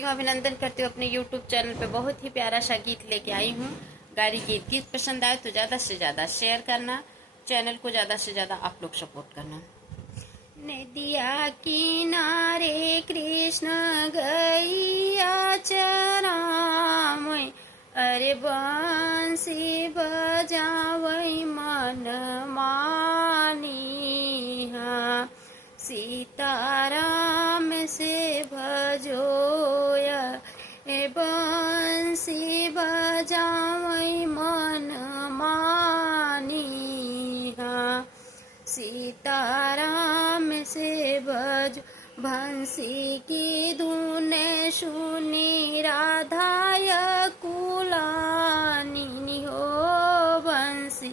करती हूँ, अभिनंदन करती हूँ। अपने यूट्यूब चैनल पे बहुत ही प्यारा सा गीत लेके आई हूँ, गाड़ी गीत। गीत पसंद आए तो ज़्यादा से ज़्यादा शेयर करना, चैनल को ज़्यादा से ज़्यादा आप लोग सपोर्ट करना। नदिया किनारे कृष्ण गैया चरावै, अरे बंसी बजावै मन मानी। सीताराम से भजोया ए बंसी बजावै मन मानी। सीताराम से भज बंसी की धुन सुनी राधाय कुलानी हो। बंसी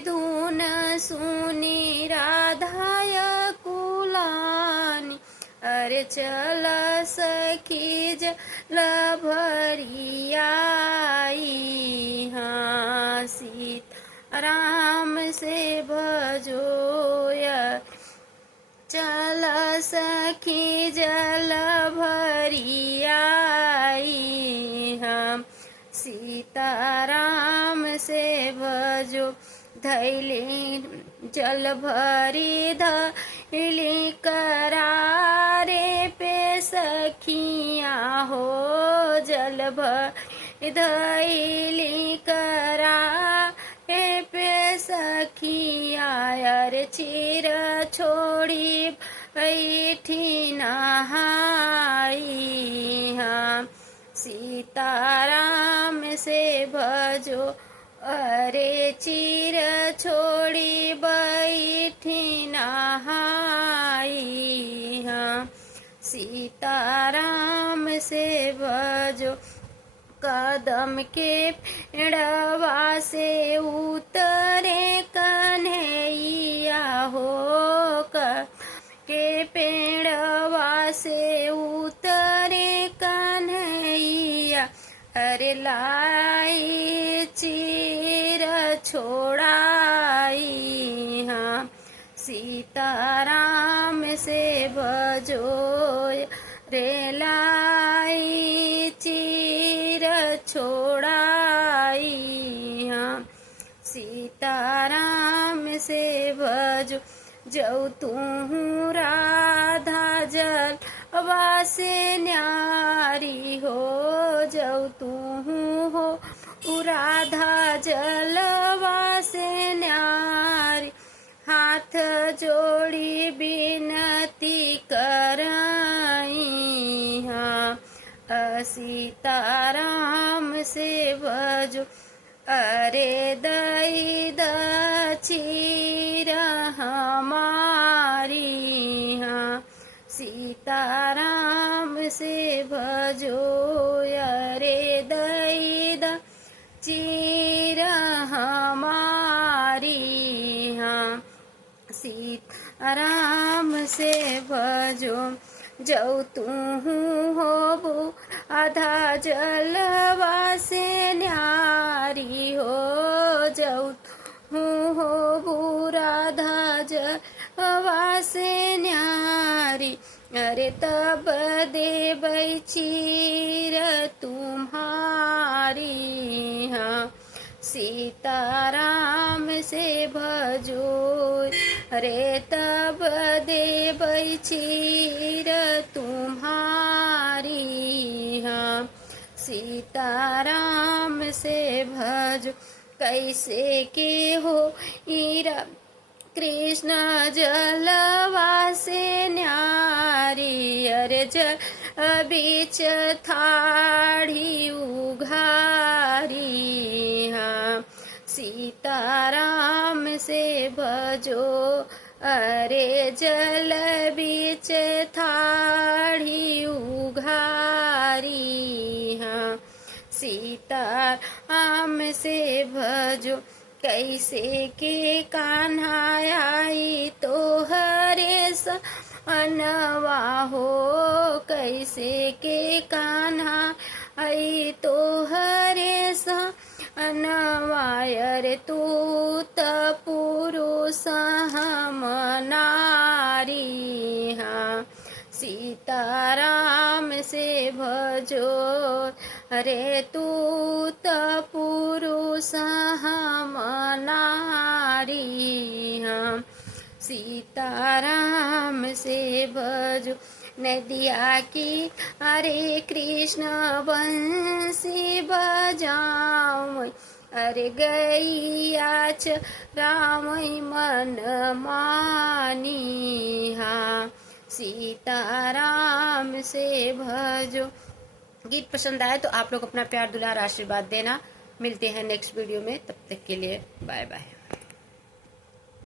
धुन सुनी राधाय कुलानी, अरे चल सखी जल भरियाई। सीताराम से भजोया चल सखी जल भरियाई। हम सीताराम से भजो धैली जल भरी धैली करारे पे सखिया हो। जल भरी धैली करारे पे सखिया, अरे चीर छोड़ी बैठी नहाई। हम सीताराम से भजो अरे चीर छोड़ी बैठी नहाई। हम सीताराम से भजो कदम के पेड़वा से उतरे कन्हैया हो। के पेड़वा से उतरे कन्हैया, अरे लाई चीर छोड़ाई। हम सीताराम से भजो रे लाई चीर छोड़ाई। हम सीताराम से भजो जौ तू राधा जल वासे न्यारी हो। जौ तू हो राधा जल वासे न्यारी, हाथ जोड़ी बिनती कराई। हाँ सीताराम से भजो अरे दई दचीर हमारी। हाँ सीताराम से भजो अरे दई दचीर हमारी। हाँ सीताराम से भजो जौ तू हो आधा जलवा से न्यारी हो। जौ तू हो राधा जलवा से न्यारी, अरे तब देबै चीर तुम्हारी। हाँ सीताराम से भजो रे तब देबै चीर तुम्हारी। हाँ सीताराम से भजो कैसे के हो ईरा कृष्ण जलवा से न्यारी, अरे जल बीच थाड़ी उघारी। हाँ सीताराम से भजो अरे जल बीच थाड़ी उघारी। हाँ सीताराम से भजो कैसे के कान्हा आई तो हरे सनवा हो। कैसे के कान्हा आई तो हरे सनवा, अरे तू त पुरुष हम नारी। हाँ सीताराम से भजो, अरे तू त पुरुष हम नारी, हम सीताराम से भजो। नदिया की अरे कृष्ण बंसी बजाऊं, अरे गैया रामई मन मानी, हाँ सीताराम से भजो। गीत पसंद आए तो आप लोग अपना प्यार दुलार आशीर्वाद देना। मिलते हैं नेक्स्ट वीडियो में, तब तक के लिए बाय बाय।